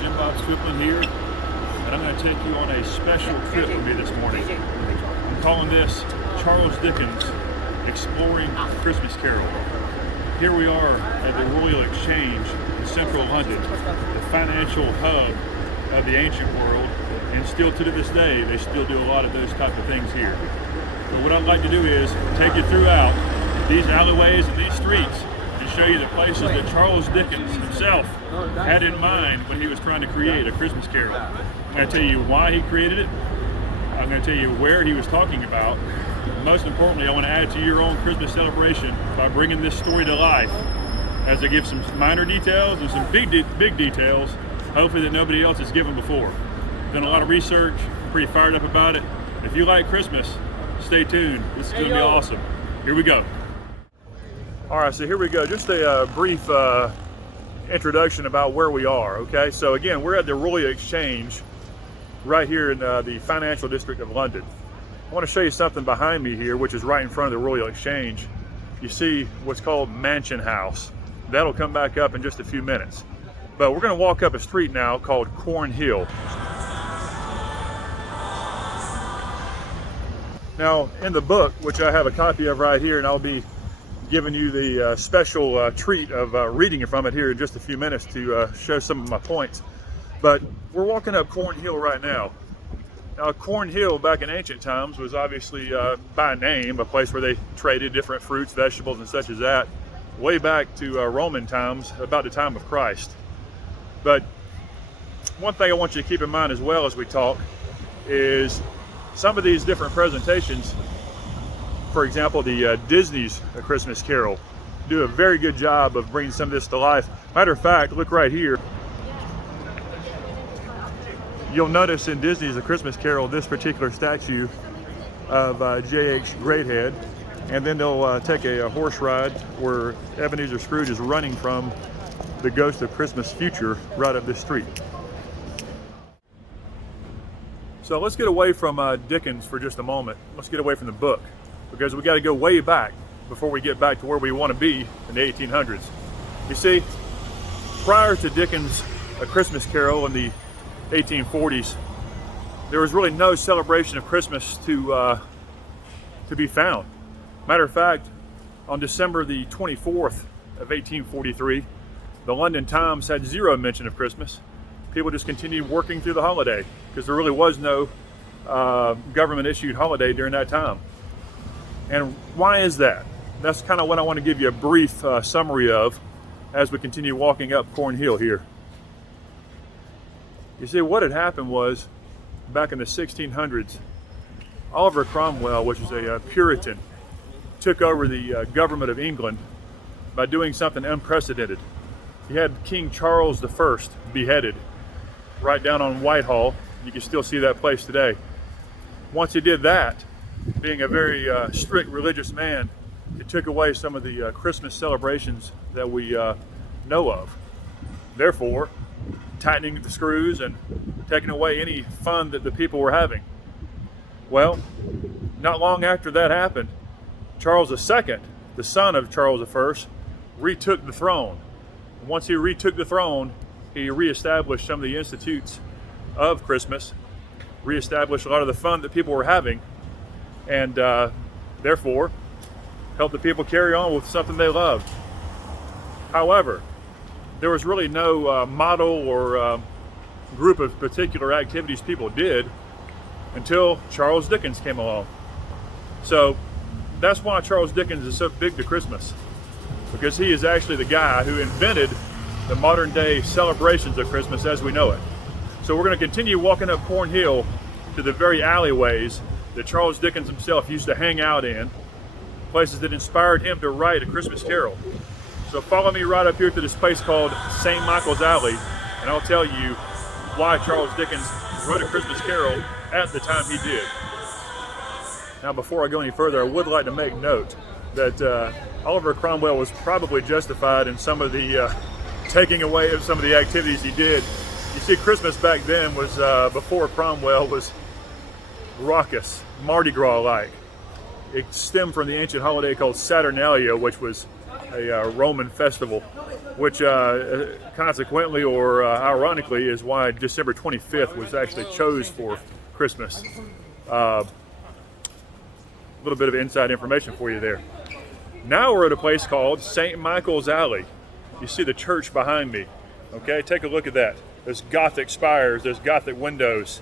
Jim Bob Striplin here, and I'm going to take you on a special trip with me this morning. I'm calling this Charles Dickens Exploring Christmas Carol. Here we are at the Royal Exchange in central London, the financial hub of the ancient world, and still to this day they still do a lot of those type of things here. But what I'd like to do is take you throughout these alleyways and these streets and show you the places that Charles Dickens himself had in mind when he was trying to create A Christmas Carol. I'm going to tell you why he created it. I'm going to tell you where he was talking about. Most importantly, I want to add to your own Christmas celebration by bringing this story to life, as I give some minor details and some big details, hopefully that nobody else has given before. Done a lot of research, pretty fired up about it. If you like Christmas, stay tuned. This is going to be awesome. Here we go. All right, so here we go. Just a brief introduction about where we are, okay? So again, we're at the Royal Exchange right here in the financial district of London. I want to show you something behind me here, which is right in front of the Royal Exchange. You see what's called Mansion House. That'll come back up in just a few minutes. But we're going to walk up a street now called Cornhill. Now, in the book, which I have a copy of right here, and I'll be giving you the special treat of reading from it here in just a few minutes to show some of my points. But we're walking up Cornhill right now. Now, Cornhill back in ancient times was obviously by name a place where they traded different fruits, vegetables, and such as that, way back to Roman times, about the time of Christ. But one thing I want you to keep in mind as well as we talk is some of these different presentations. For example, the Disney's A Christmas Carol do a very good job of bringing some of this to life. Matter of fact, look right here. You'll notice in Disney's A Christmas Carol this particular statue of J.H. Greathead, and then they'll take a horse ride where Ebenezer Scrooge is running from the ghost of Christmas future right up this street. So let's get away from Dickens for just a moment. Let's get away from the book, because we got to go way back before we get back to where we want to be in the 1800s. You see, prior to Dickens' A Christmas Carol in the 1840s, there was really no celebration of Christmas to be found. Matter of fact, on December the 24th of 1843, the London Times had zero mention of Christmas. People just continued working through the holiday because there really was no government-issued holiday during that time. And why is that? That's kind of what I want to give you a brief summary of as we continue walking up Cornhill here. You see, what had happened was, back in the 1600s, Oliver Cromwell, which was a Puritan, took over the government of England by doing something unprecedented. He had King Charles I beheaded right down on Whitehall. You can still see that place today. Once he did that, being a very strict religious man, it took away some of the Christmas celebrations that we know of. Therefore, tightening the screws and taking away any fun that the people were having. Well, not long after that happened, Charles II, the son of Charles I, retook the throne. Once he retook the throne, he reestablished some of the institutes of Christmas, reestablished a lot of the fun that people were having, and therefore helped the people carry on with something they loved. However, there was really no model or group of particular activities people did until Charles Dickens came along. So that's why Charles Dickens is so big to Christmas, because he is actually the guy who invented the modern day celebrations of Christmas as we know it. So we're going to continue walking up Cornhill to the very alleyways that Charles Dickens himself used to hang out in, places that inspired him to write A Christmas Carol. So follow me right up here to this place called St. Michael's Alley, and I'll tell you why Charles Dickens wrote A Christmas Carol at the time he did. Now, before I go any further, I would like to make note that Oliver Cromwell was probably justified in some of the taking away of some of the activities he did. You see, Christmas back then was, before Cromwell, was raucous, Mardi Gras-like. It stemmed from the ancient holiday called Saturnalia, which was a Roman festival, which consequently or ironically is why December 25th was actually chose for Christmas. A little bit of inside information for you there. Now we're at a place called St. Michael's Alley. You see the church behind me. Okay, take a look at that. There's Gothic spires, there's Gothic windows.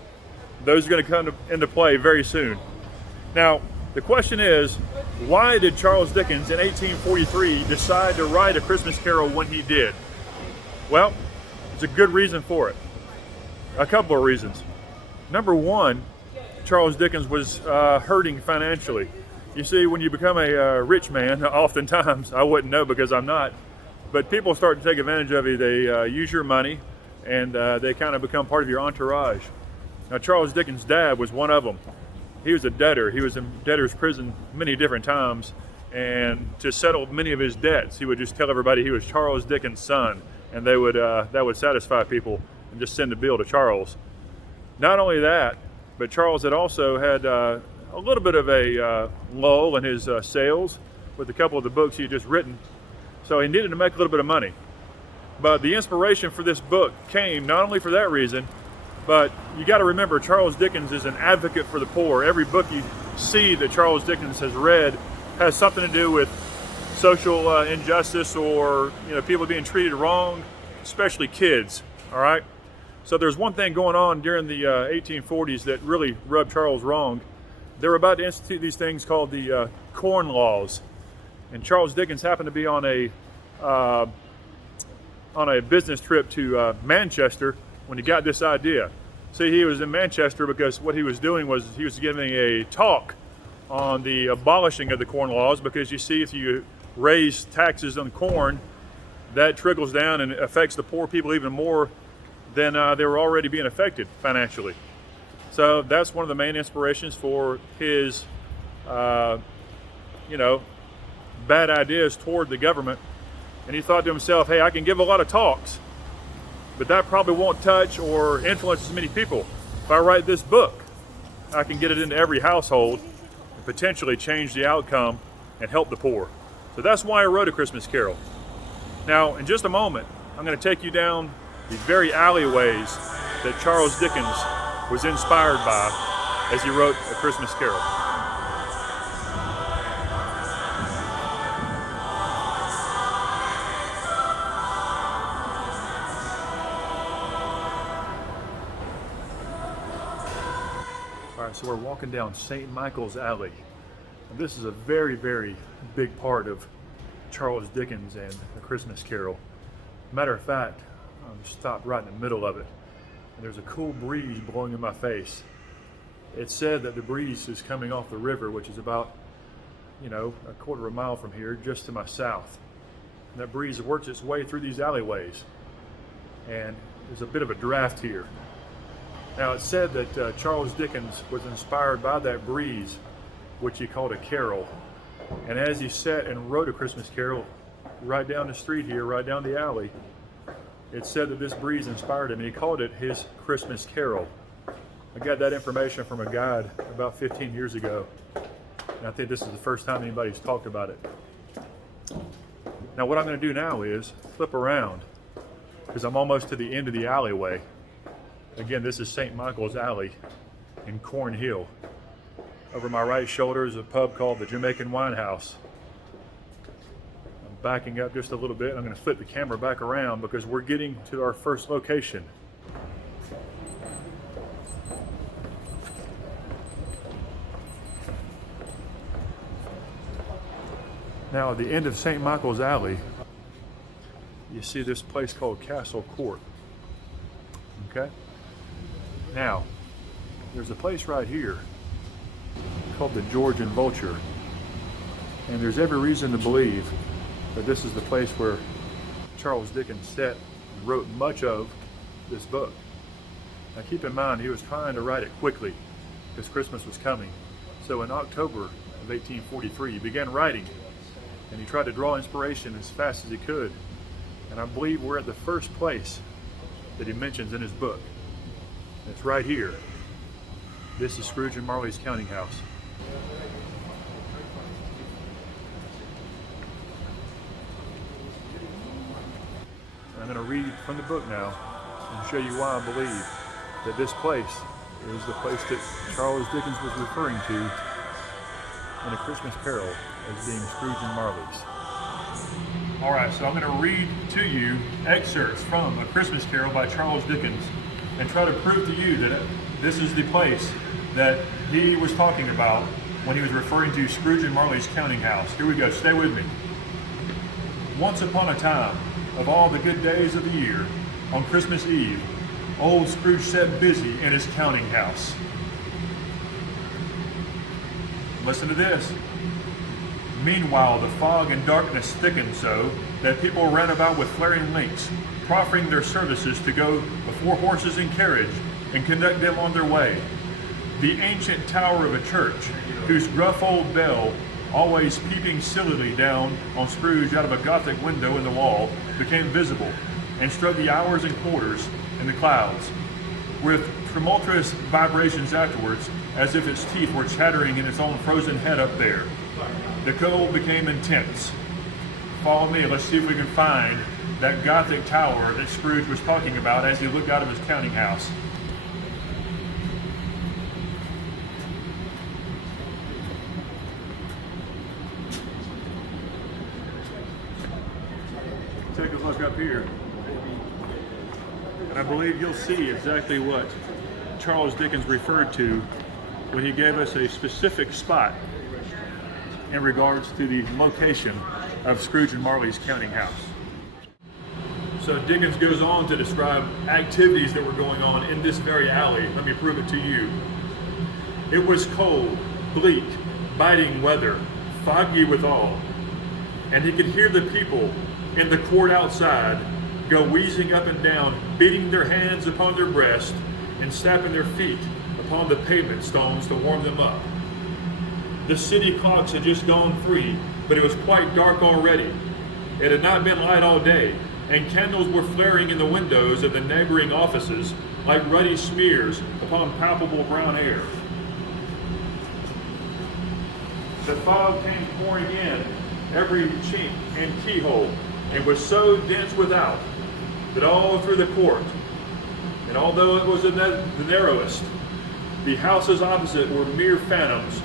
Those are going to come into play very soon. Now, the question is, why did Charles Dickens in 1843 decide to write A Christmas Carol when he did? Well, there's a good reason for it. A couple of reasons. Number one, Charles Dickens was hurting financially. You see, when you become a rich man, oftentimes, I wouldn't know because I'm not, but people start to take advantage of you. They use your money, and they kind of become part of your entourage. Now, Charles Dickens' dad was one of them. He was a debtor. He was in debtor's prison many different times, and to settle many of his debts, he would just tell everybody he was Charles Dickens' son, and they would that would satisfy people and just send the bill to Charles. Not only that, but Charles had also had a little bit of a lull in his sales with a couple of the books he had just written, so he needed to make a little bit of money. But the inspiration for this book came not only for that reason, but you got to remember, Charles Dickens is an advocate for the poor. Every book you see that Charles Dickens has read has something to do with social injustice or people being treated wrong, especially kids. All right. So there's one thing going on during the 1840s that really rubbed Charles wrong. They were about to institute these things called the Corn Laws, and Charles Dickens happened to be on a business trip to Manchester when he got this idea. See, he was in Manchester because what he was doing was he was giving a talk on the abolishing of the Corn Laws, because you see, if you raise taxes on corn, that trickles down and affects the poor people even more than they were already being affected financially. So that's one of the main inspirations for his, bad ideas toward the government. And he thought to himself, hey, I can give a lot of talks, but that probably won't touch or influence as many people. If I write this book, I can get it into every household and potentially change the outcome and help the poor. So that's why I wrote A Christmas Carol. Now, in just a moment, I'm going to take you down these very alleyways that Charles Dickens was inspired by as he wrote A Christmas Carol. So we're walking down St. Michael's Alley. And this is a very, very big part of Charles Dickens and A Christmas Carol. Matter of fact, I'm stopped right in the middle of it, and there's a cool breeze blowing in my face. It's said that the breeze is coming off the river, which is about, a quarter of a mile from here, just to my south. And that breeze works its way through these alleyways, and there's a bit of a draft here. Now, it's said that Charles Dickens was inspired by that breeze, which he called a carol. And as he sat and wrote A Christmas Carol right down the street here, right down the alley, it's said that this breeze inspired him, and he called it his Christmas Carol. I got that information from a guide about 15 years ago, and I think this is the first time anybody's talked about it. Now, what I'm going to do now is flip around, because I'm almost to the end of the alleyway. Again, this is St. Michael's Alley in Cornhill. Over my right shoulder is a pub called the Jamaican Wine House. I'm backing up just a little bit. I'm going to flip the camera back around because we're getting to our first location. Now, at the end of St. Michael's Alley, you see this place called Castle Court. Okay? Now, there's a place right here called the George and Vulture, and there's every reason to believe that this is the place where Charles Dickens sat and wrote much of this book. Now, keep in mind, he was trying to write it quickly because Christmas was coming. So in October of 1843, he began writing, and he tried to draw inspiration as fast as he could. And I believe we're at the first place that he mentions in his book. It's right here. This is Scrooge and Marley's counting house. I'm going to read from the book now and show you why I believe that this place is the place that Charles Dickens was referring to in A Christmas Carol as being Scrooge and Marley's. All right, so I'm going to read to you excerpts from A Christmas Carol by Charles Dickens and try to prove to you that this is the place that he was talking about when he was referring to Scrooge and Marley's counting house. Here we go, stay with me. Once upon a time, of all the good days of the year, on Christmas Eve, old Scrooge sat busy in his counting house. Listen to this. Meanwhile, the fog and darkness thickened so that people ran about with flaring links, proffering their services to go before horses and carriage and conduct them on their way. The ancient tower of a church, whose gruff old bell, always peeping sillily down on Scrooge out of a Gothic window in the wall, became visible and struck the hours and quarters in the clouds, with tumultuous vibrations afterwards, as if its teeth were chattering in its own frozen head up there. The cold became intense. Follow me, let's see if we can find that Gothic tower that Scrooge was talking about as he looked out of his counting house. Take a look up here. And I believe you'll see exactly what Charles Dickens referred to when he gave us a specific spot in regards to the location of Scrooge and Marley's counting house. So Dickens goes on to describe activities that were going on in this very alley. Let me prove it to you. It was cold, bleak, biting weather, foggy withal, and he could hear the people in the court outside go wheezing up and down, beating their hands upon their breast and stamping their feet upon the pavement stones to warm them up. The city clocks had just gone 3, but it was quite dark already. It had not been light all day, and candles were flaring in the windows of the neighboring offices like ruddy smears upon palpable brown air. The fog came pouring in every chink and keyhole, and was so dense without that all through the court, and although it was the narrowest, the houses opposite were mere phantoms.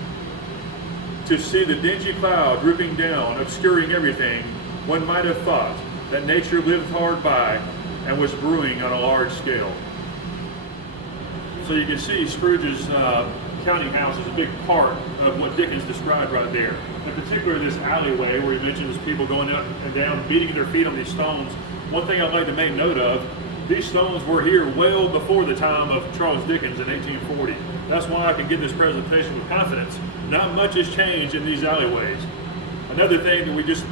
To see the dingy cloud drooping down, obscuring everything, one might have thought that nature lived hard by and was brewing on a large scale. So you can see Scrooge's counting house is a big part of what Dickens described right there. In particular, this alleyway where he mentions people going up and down, beating their feet on these stones. One thing I'd like to make note of, these stones were here well before the time of Charles Dickens in 1840. That's why I can give this presentation with confidence. Not much has changed in these alleyways. Another thing that we just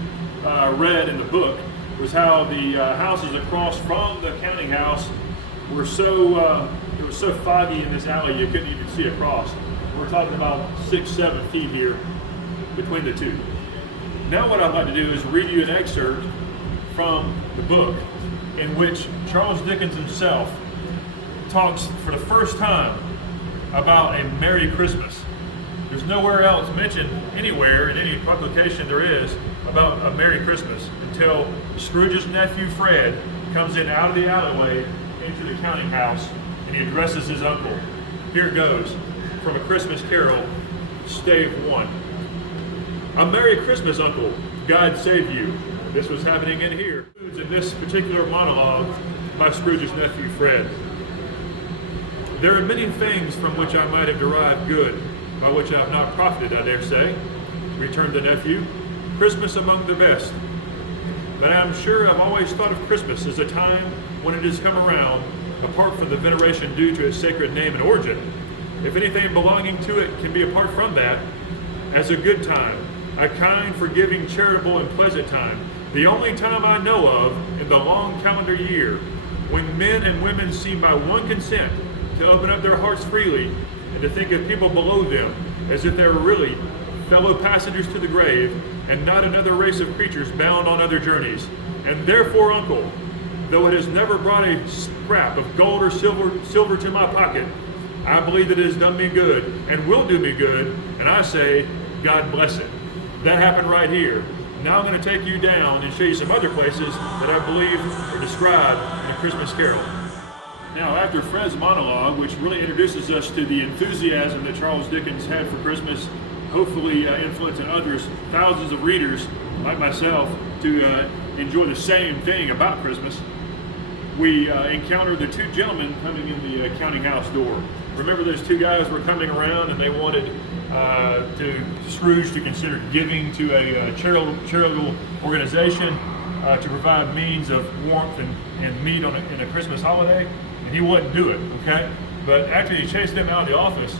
read in the book was how the houses across from the counting house were so, it was so foggy in this alley you couldn't even see across. We're talking about 6-7 feet here between the two. Now what I'd like to do is read you an excerpt from the book in which Charles Dickens himself talks for the first time about a Merry Christmas. There's nowhere else mentioned anywhere in any publication there is about a Merry Christmas until Scrooge's nephew Fred comes in out of the alleyway into the counting house and he addresses his uncle. Here it goes from A Christmas Carol, stave 1. A Merry Christmas, Uncle. God save you. This was happening in here. In this particular monologue by Scrooge's nephew Fred. There are many things from which I might have derived good, by which I have not profited, I dare say, returned the nephew. Christmas among the best. But I am sure I've always thought of Christmas as a time when it has come around, apart from the veneration due to its sacred name and origin, if anything belonging to it can be apart from that, as a good time, a kind, forgiving, charitable, and pleasant time, the only time I know of in the long calendar year, when men and women seem by one consent to open up their hearts freely and to think of people below them as if they were really fellow passengers to the grave and not another race of creatures bound on other journeys. And therefore, Uncle, though it has never brought a scrap of gold or silver to my pocket, I believe that it has done me good and will do me good, and I say, God bless it. That happened right here Now I'm going to take you down and show you some other places that I believe are described in A Christmas Carol. Now, after Fred's monologue, which really introduces us to the enthusiasm that Charles Dickens had for Christmas, hopefully influencing others, thousands of readers like myself, to enjoy the same thing about Christmas, we encountered the two gentlemen coming in the counting house door. Remember, those two guys were coming around and they wanted Scrooge to consider giving to a charitable organization to provide means of warmth and meat in a Christmas holiday, and he wouldn't do it, okay? But after he chased them out of the office,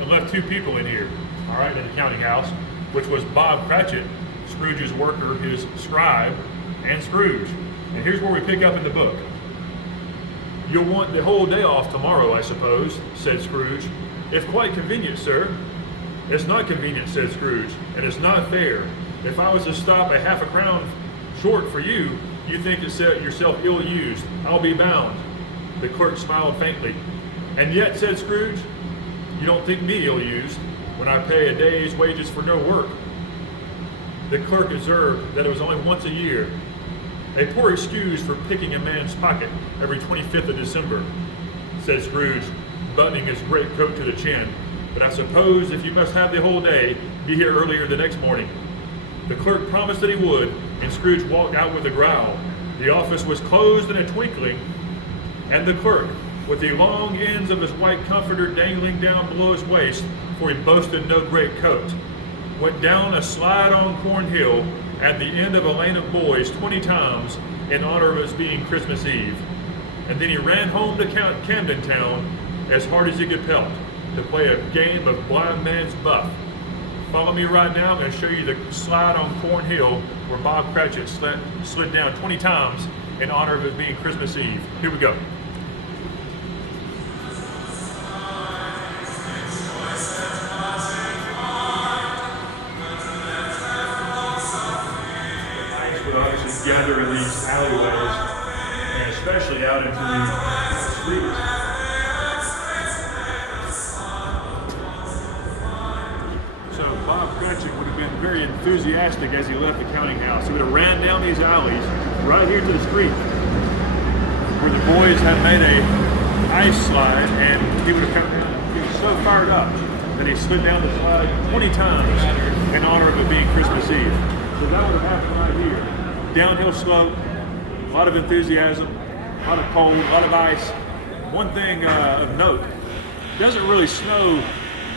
it left two people in here, all right, in the counting house, which was Bob Cratchit, Scrooge's worker, his scribe, and Scrooge. And here's where we pick up in the book. "You'll want the whole day off tomorrow, I suppose," said Scrooge. "If quite convenient, sir." "It's not convenient," said Scrooge, "and it's not fair. If I was to stop a half a crown short for you, you think yourself ill-used. I'll be bound." The clerk smiled faintly. "And yet," said Scrooge, "you don't think me ill-used when I pay a day's wages for no work." The clerk observed that it was only once a year. "A poor excuse for picking a man's pocket every 25th of December," said Scrooge, buttoning his greatcoat to the chin. "But I suppose if you must have the whole day, be here earlier the next morning." The clerk promised that he would, and Scrooge walked out with a growl. The office was closed in a twinkling, and the clerk, with the long ends of his white comforter dangling down below his waist, for he boasted no great coat, went down a slide on Cornhill at the end of a lane of boys 20 times in honor of its being Christmas Eve. And then he ran home to Camden Town as hard as he could pelt to play a game of blind man's buff. Follow me right now. I'm going to show you the slide on Cornhill where Bob Cratchit slid down 20 times in honor of it being Christmas Eve. Here we go. Gather in these alleyways, and especially out into the streets. So Bob Cratchit would have been very enthusiastic as he left the counting house. He would have ran down these alleys right here to the street where the boys had made a ice slide, and he would have come down. He was so fired up that he slid down the slide 20 times in honor of it being Christmas Eve. So that would have happened right here. Downhill slope, a lot of enthusiasm, a lot of cold, a lot of ice. One thing of note, it doesn't really snow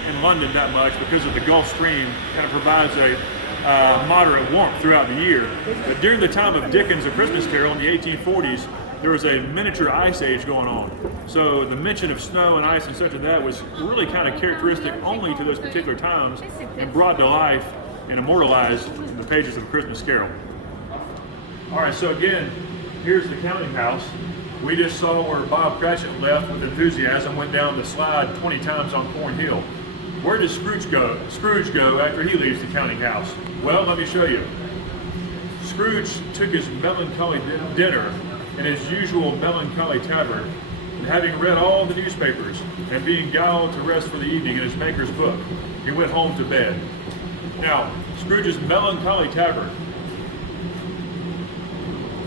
in London that much because of the Gulf Stream kind of provides a moderate warmth throughout the year. But during the time of Dickens' A Christmas Carol in the 1840s, there was a miniature ice age going on. So the mention of snow and ice and such as that was really kind of characteristic only to those particular times and brought to life and immortalized in the pages of A Christmas Carol. All right, so again, here's the counting house. We just saw where Bob Cratchit left with enthusiasm, went down the slide 20 times on Cornhill. Where does Scrooge go after he leaves the counting house? Well, let me show you. Scrooge took his melancholy dinner in his usual melancholy tavern, and having read all the newspapers and being guiled to rest for the evening in his maker's book, he went home to bed. Now, Scrooge's melancholy tavern.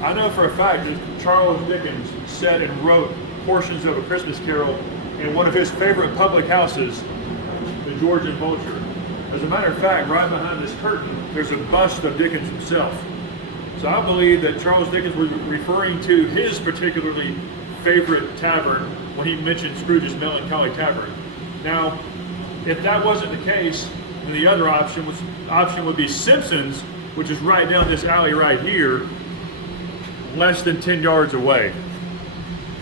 I know for a fact that Charles Dickens said and wrote portions of A Christmas Carol in one of his favorite public houses, the George and Vulture. As a matter of fact, right behind this curtain, there's a bust of Dickens himself. So I believe that Charles Dickens was referring to his particularly favorite tavern when he mentioned Scrooge's melancholy tavern. Now, if that wasn't the case, then the other option would be Simpson's, which is right down this alley right here, less than 10 yards away.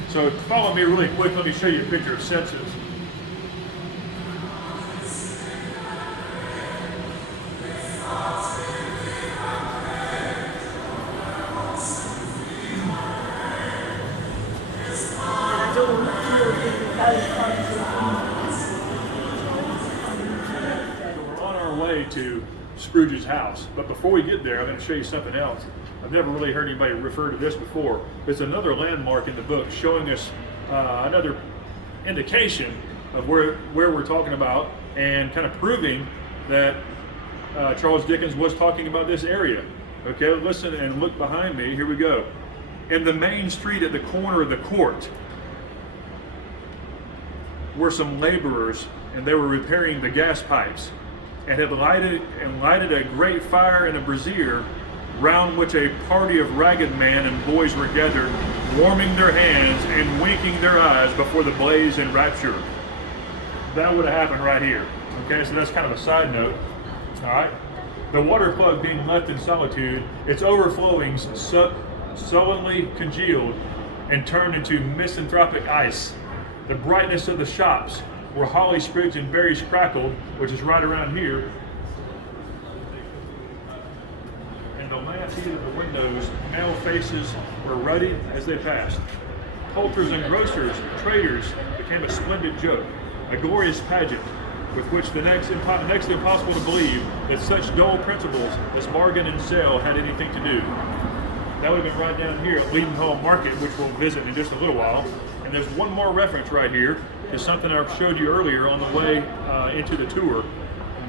So follow me really quick. Let me show you a picture of Simpson's. We're on our way to Scrooge's house, but before we get there, I'm going to show you something else. I've never really heard anybody refer to this before. There's another landmark in the book showing us another indication of where we're talking about, and kind of proving that Charles Dickens was talking about this area. Okay, listen and look behind me. Here we go. In the main street at the corner of the court were some laborers, and they were repairing the gas pipes, and had lighted a great fire in a brazier, round which a party of ragged men and boys were gathered, warming their hands and winking their eyes before the blaze in rapture. That would have happened right here. Okay, so that's kind of a side note. All right. The water plug being left in solitude, its overflowings sullenly congealed and turned into misanthropic ice. The brightness of the shops, where holly sprigs and berries crackled, which is right around here, and the lamp heat of the windows, male faces were ruddy as they passed. Poulterers and grocers, traders became a splendid joke, a glorious pageant, with which the next impossible to believe that such dull principles as bargain and sale had anything to do. That would have been right down here at Leadenhall Market, which we'll visit in just a little while. And there's one more reference right here to something I showed you earlier on the way into the tour.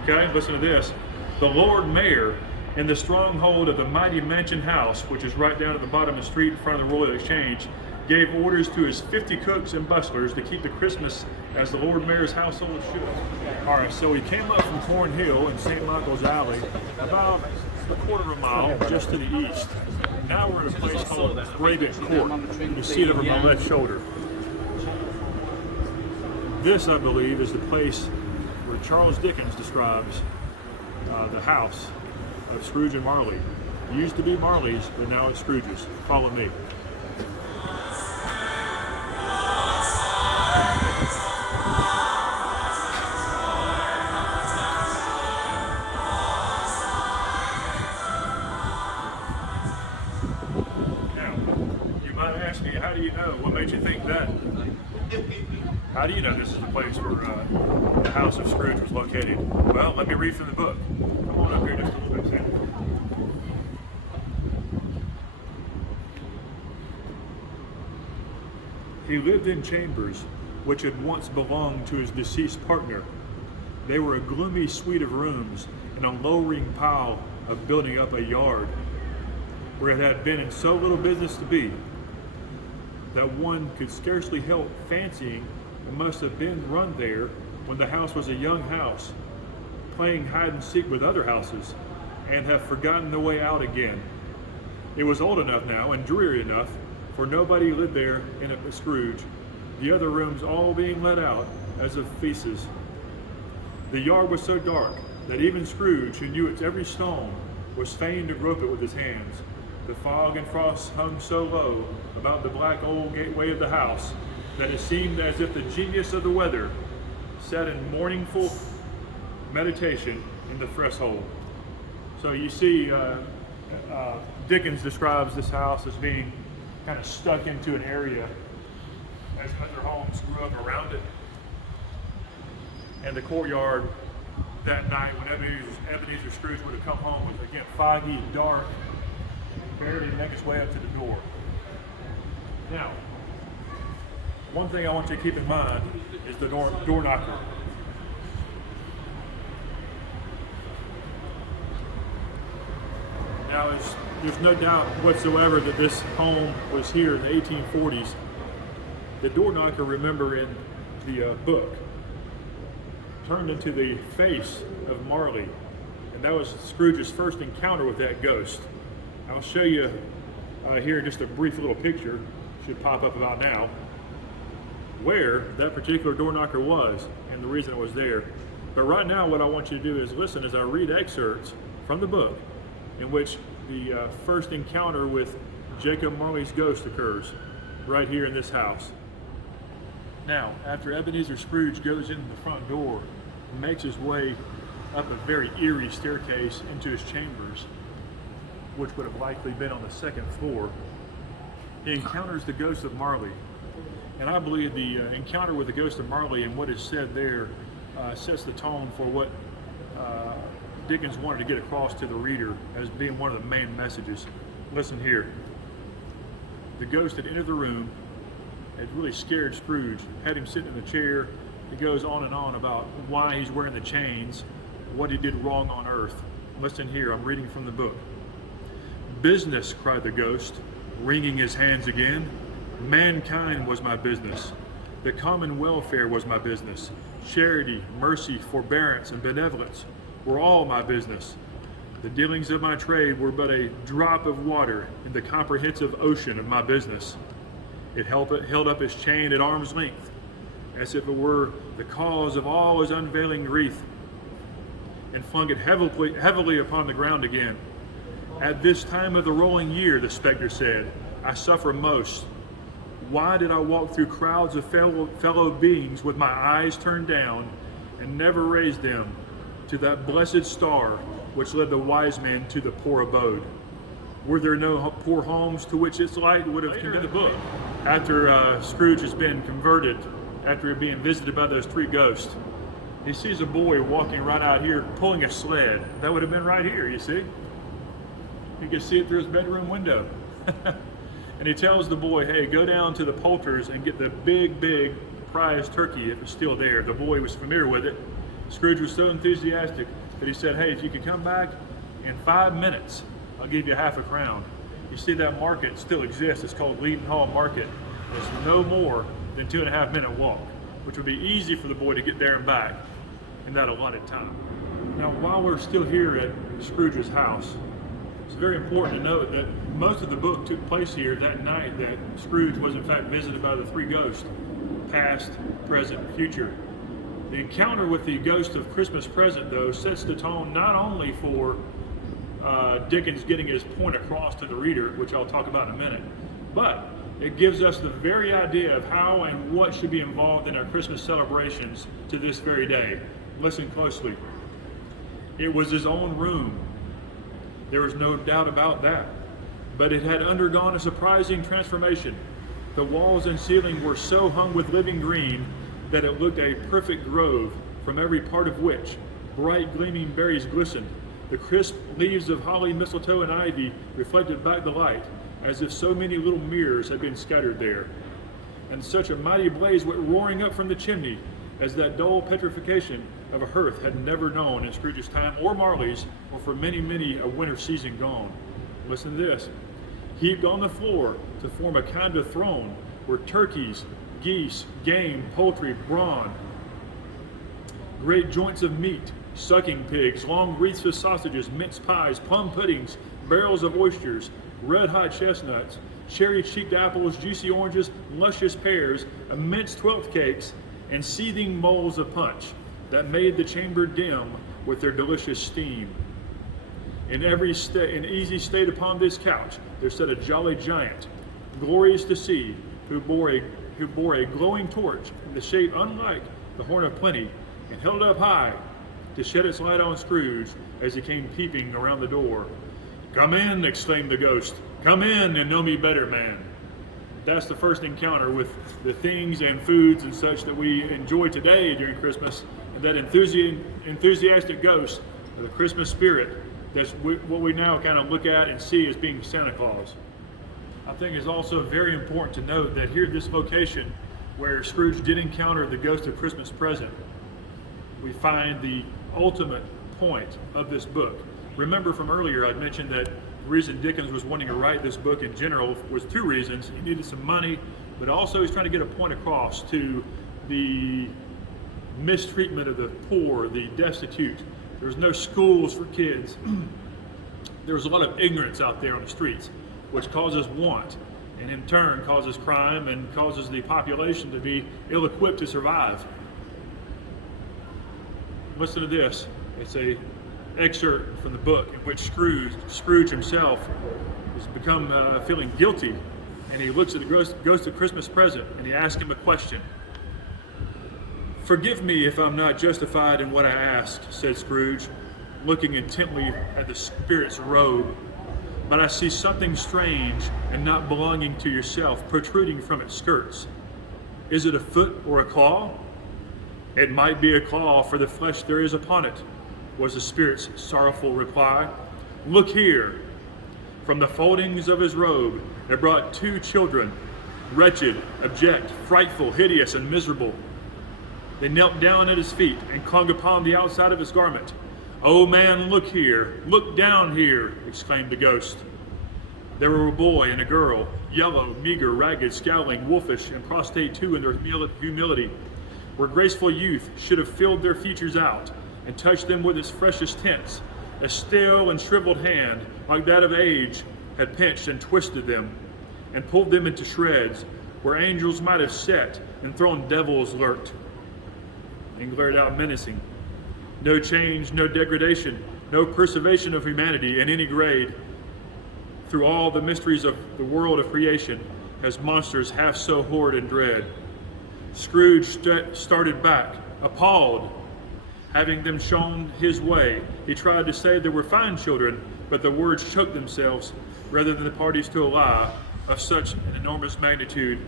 Okay, listen to this. The Lord Mayor, in the stronghold of the mighty mansion house, which is right down at the bottom of the street in front of the Royal Exchange, gave orders to his 50 cooks and bustlers to keep the Christmas as the Lord Mayor's household should. All right, so we came up from Corn Hill and St. Michael's Alley about a quarter of a mile just to the east. Now we're at a place called Brabant Court. You see it over my left shoulder. This, I believe, is the place where Charles Dickens describes the house of Scrooge and Marley. It used to be Marley's, but now it's Scrooge's. Follow me. How do you know? What made you think that? How do you know this is the place where the house of Scrooge was located? Well, let me read from the book. Come on up here just a little bit, Sam. He lived in chambers which had once belonged to his deceased partner. They were a gloomy suite of rooms and a lowering pile of building up a yard where it had been in so little business to be that one could scarcely help fancying it must have been run there when the house was a young house, playing hide and seek with other houses, and have forgotten the way out again. It was old enough now and dreary enough, for nobody lived there in it but Scrooge, the other rooms all being let out as of fleeces. The yard was so dark that even Scrooge, who knew its every stone, was fain to grope it with his hands. The fog and frost hung so low about the black old gateway of the house that it seemed as if the genius of the weather sat in mournful meditation in the threshold. So you see, Dickens describes this house as being kind of stuck into an area as other homes grew up around it. And the courtyard that night, when Ebenezer Scrooge would have come home, was again foggy, dark, barely make its way up to the door. Now, one thing I want you to keep in mind is the door knocker. Now, there's no doubt whatsoever that this home was here in the 1840s. The door knocker, remember in the book, turned into the face of Marley, and that was Scrooge's first encounter with that ghost. I'll show you here just a brief little picture, should pop up about now, where that particular door knocker was and the reason it was there. But right now what I want you to do is listen as I read excerpts from the book in which the first encounter with Jacob Marley's ghost occurs right here in this house. Now, after Ebenezer Scrooge goes into the front door and makes his way up a very eerie staircase into his chambers, which would have likely been on the second floor, he encounters the ghost of Marley. And I believe the encounter with the ghost of Marley and what is said there sets the tone for what Dickens wanted to get across to the reader as being one of the main messages. Listen here. The ghost had entered the room, had really scared Scrooge, had him sitting in the chair. He goes on and on about why he's wearing the chains, what he did wrong on earth. Listen here, I'm reading from the book. Business, cried the ghost, wringing his hands again. Mankind was my business. The common welfare was my business. Charity, mercy, forbearance, and benevolence were all my business. The dealings of my trade were but a drop of water in the comprehensive ocean of my business. It held up its chain at arm's length, as if it were the cause of all his unveiling wreath, and flung it heavily upon the ground again. At this time of the rolling year, the spectre said, I suffer most. Why did I walk through crowds of fellow beings with my eyes turned down and never raised them to that blessed star which led the wise men to the poor abode? Were there no poor homes to which its light would have conducted? The book, after Scrooge has been converted, after being visited by those three ghosts, he sees a boy walking right out here pulling a sled. That would have been right here, you see. You can see it through his bedroom window. And he tells the boy, hey, go down to the Poulter's and get the big prize turkey if it's still there. The boy was familiar with it. Scrooge was so enthusiastic that he said, hey, if you could come back in 5 minutes, I'll give you half a crown. You see that market still exists. It's called Leaden Hall Market. It's no more than 2.5 minute walk, which would be easy for the boy to get there and back in that allotted time. Now, while we're still here at Scrooge's house, it's very important to note that most of the book took place here that night that Scrooge was in fact visited by the three ghosts, past, present, future. The encounter with the ghost of Christmas Present, though, sets the tone not only for Dickens getting his point across to the reader, which I'll talk about in a minute, but it gives us the very idea of how and what should be involved in our Christmas celebrations to this very day. Listen closely. It was his own room. There was no doubt about that. But it had undergone a surprising transformation. The walls and ceiling were so hung with living green that it looked a perfect grove, from every part of which bright gleaming berries glistened. The crisp leaves of holly, mistletoe, and ivy reflected back the light, as if so many little mirrors had been scattered there. And such a mighty blaze went roaring up from the chimney as that dull petrification of a hearth had never known in Scrooge's time, or Marley's, or for many a winter season gone. Listen to this. Heaped on the floor to form a kind of throne were turkeys, geese, game, poultry, brawn, great joints of meat, sucking pigs, long wreaths of sausages, mince pies, plum puddings, barrels of oysters, red-hot chestnuts, cherry-cheeked apples, juicy oranges, luscious pears, immense 12th cakes, and seething moles of punch that made the chamber dim with their delicious steam. In easy state upon this couch there sat a jolly giant, glorious to see, who bore a glowing torch in the shape unlike the horn of plenty, and held it up high to shed its light on Scrooge as he came peeping around the door. "Come in," exclaimed the ghost. "Come in and know me better, man." That's the first encounter with the things and foods and such that we enjoy today during Christmas, and that enthusiastic ghost of the Christmas spirit. That's what we now kind of look at and see as being Santa Claus. I think it's also very important to note that here at this location where Scrooge did encounter the ghost of Christmas Present, we find the ultimate point of this book. Remember from earlier I'd mentioned that the reason Dickens was wanting to write this book in general was two reasons. He needed some money, but also he's trying to get a point across to the mistreatment of the poor, the destitute. There was no schools for kids. There was a lot of ignorance out there on the streets, which causes want, and in turn causes crime and causes the population to be ill-equipped to survive. Listen to this. It's a excerpt from the book in which Scrooge himself has become feeling guilty, and he looks at the ghost of Christmas Present and he asks him a question. "Forgive me if I'm not justified in what I ask," said Scrooge, looking intently at the spirit's robe, "but I see something strange and not belonging to yourself protruding from its skirts. Is it a foot or a claw?" "It might be a claw for the flesh there is upon it," was the spirit's sorrowful reply. "Look here." From the foldings of his robe there brought two children, wretched, abject, frightful, hideous, and miserable. They knelt down at his feet and clung upon the outside of his garment. "Oh man, look here, look down here," exclaimed the ghost. There were a boy and a girl, yellow, meager, ragged, scowling, wolfish, and prostrate too in their humility, where graceful youth should have filled their features out and touched them with its freshest tints. A stale and shriveled hand, like that of age, had pinched and twisted them and pulled them into shreds, where angels might have sat and thrown devils lurked and glared out menacing. No change, no degradation, no preservation of humanity in any grade. Through all the mysteries of the world of creation, as monsters half so horrid and dread. Scrooge started back, appalled. Having them shown his way, he tried to say they were fine children, but the words choked themselves rather than the parties to a lie of such an enormous magnitude.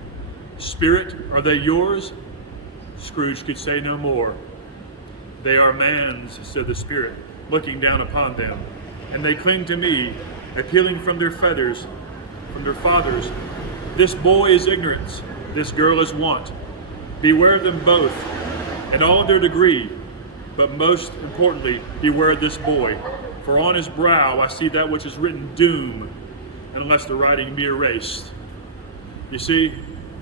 "Spirit, are they yours?" Scrooge could say no more. "They are man's," said the spirit, looking down upon them, "and they cling to me, appealing from their feathers, from their fathers. This boy is ignorance, this girl is want. Beware of them both, and all of their degree, but most importantly, beware of this boy, for on his brow I see that which is written doom, unless the writing be erased." You see,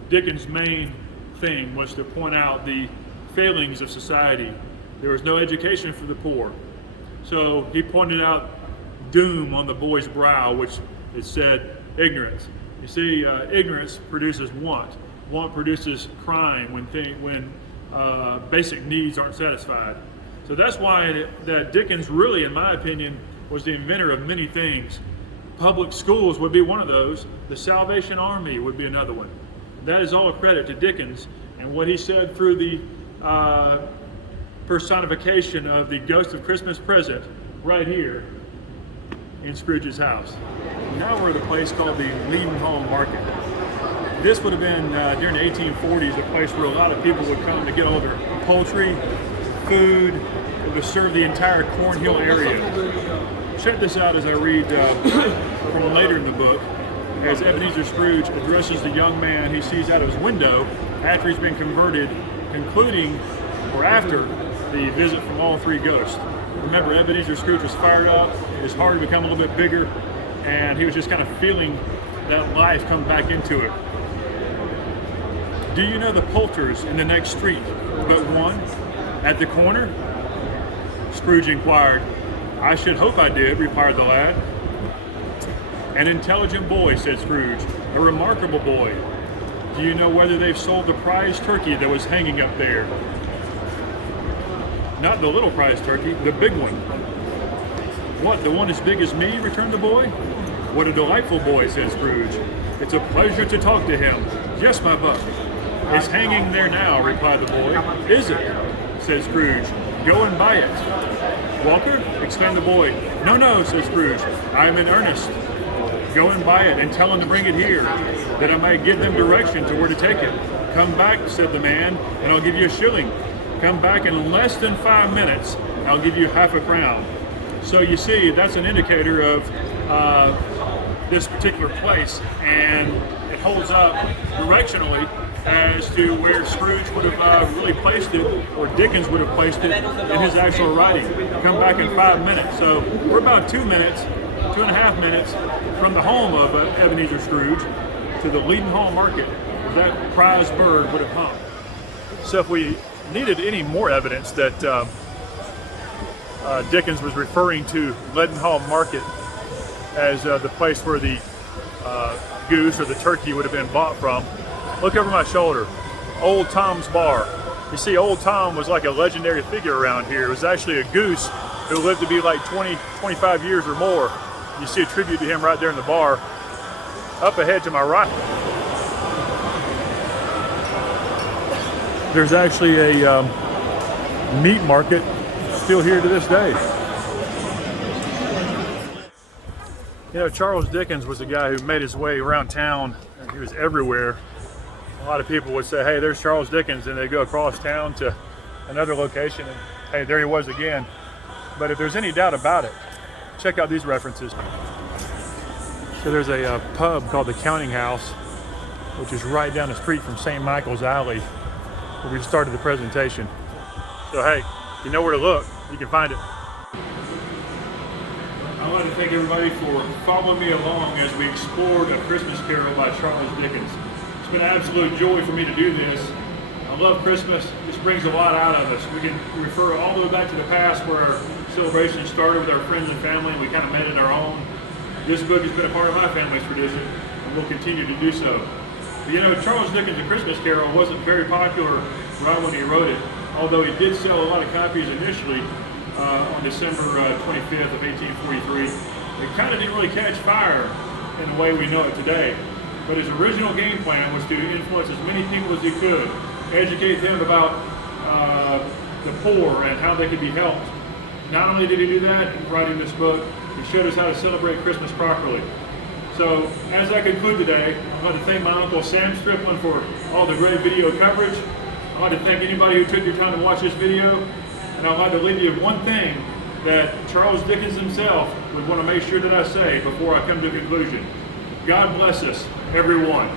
Dickens' main thing was to point out the failings of society. There was no education for the poor. So he pointed out doom on the boy's brow, which it said ignorance. You see, ignorance produces want. Want produces crime when basic needs aren't satisfied. So that's why that Dickens really, in my opinion, was the inventor of many things. Public schools would be one of those. The Salvation Army would be another one. That is all a credit to Dickens and what he said through the personification of the ghost of Christmas present right here in Scrooge's house. Now we're at a place called the Leadenhall Market. This would have been, during the 1840s, a place where a lot of people would come to get all their poultry, food. It would serve the entire Cornhill area. Check this out as I read from later in the book, as Ebenezer Scrooge addresses the young man he sees out of his window after he's been converted, concluding, or after, the visit from all three ghosts. Remember, Ebenezer Scrooge was fired up, his heart had become a little bit bigger, and he was just kind of feeling that life come back into it. "Do you know the Poulters in the next street, but one, at the corner?" Scrooge inquired. "I should hope I did," replied the lad. "An intelligent boy," said Scrooge, "a remarkable boy. Do you know whether they've sold the prize turkey that was hanging up there?" "Not the little prize turkey, the big one." "What, the one as big as me?" returned the boy. "What a delightful boy," said Scrooge. "It's a pleasure to talk to him. Yes, my buck." "It's hanging there now," replied the boy. "Is it?" said Scrooge. "Go and buy it." "Walker?" exclaimed the boy. "No, no," said Scrooge. "I am in earnest." "Go and buy it and tell him to bring it here, that I may give them direction to where to take it." "Come back," said the man, "and I'll give you a shilling. Come back in less than 5 minutes, I'll give you half a crown." So you see, that's an indicator of this particular place, and it holds up directionally as to where Scrooge would have really placed it, or Dickens would have placed it in his actual writing. Come back in 5 minutes. So we're about 2 minutes, 2.5 minutes from the home of Ebenezer Scrooge to the Leadenhall Market that prize bird would have hung. So if we needed any more evidence that Dickens was referring to Leadenhall Market as the place where the goose or the turkey would have been bought from, look over my shoulder. Old Tom's Bar. You see, Old Tom was like a legendary figure around here. It was actually a goose who lived to be like 20, 25 years or more. You see a tribute to him right there in the bar. Up ahead to my right, there's actually a meat market still here to this day. You know, Charles Dickens was a guy who made his way around town, and he was everywhere. A lot of people would say, "Hey, there's Charles Dickens," and they go across town to another location, and hey, there he was again. But if there's any doubt about it, check out these references. So there's a pub called the Counting House, which is right down the street from St. Michael's Alley, where we started the presentation. So hey, you know where to look, you can find it. thank everybody for following me along as we explored A Christmas Carol by Charles Dickens. It's been an absolute joy for me to do this. I love Christmas. This brings a lot out of us. We can refer all the way back to the past where our celebration started with our friends and family, and we kind of made it our own. This book has been a part of my family's tradition, and will continue to do so. But, you know, Charles Dickens' A Christmas Carol wasn't very popular right when he wrote it, although he did sell a lot of copies initially on December 25th of 1843. It kind of didn't really catch fire in the way we know it today. But his original game plan was to influence as many people as he could, educate them about the poor and how they could be helped. Not only did he do that in writing this book, he showed us how to celebrate Christmas properly. So as I conclude today, I'd like to thank my Uncle Sam Striplin for all the great video coverage. I'd like to thank anybody who took your time to watch this video. And I'd like to leave you with one thing that Charles Dickens himself would want to make sure that I say before I come to a conclusion. God bless us, everyone.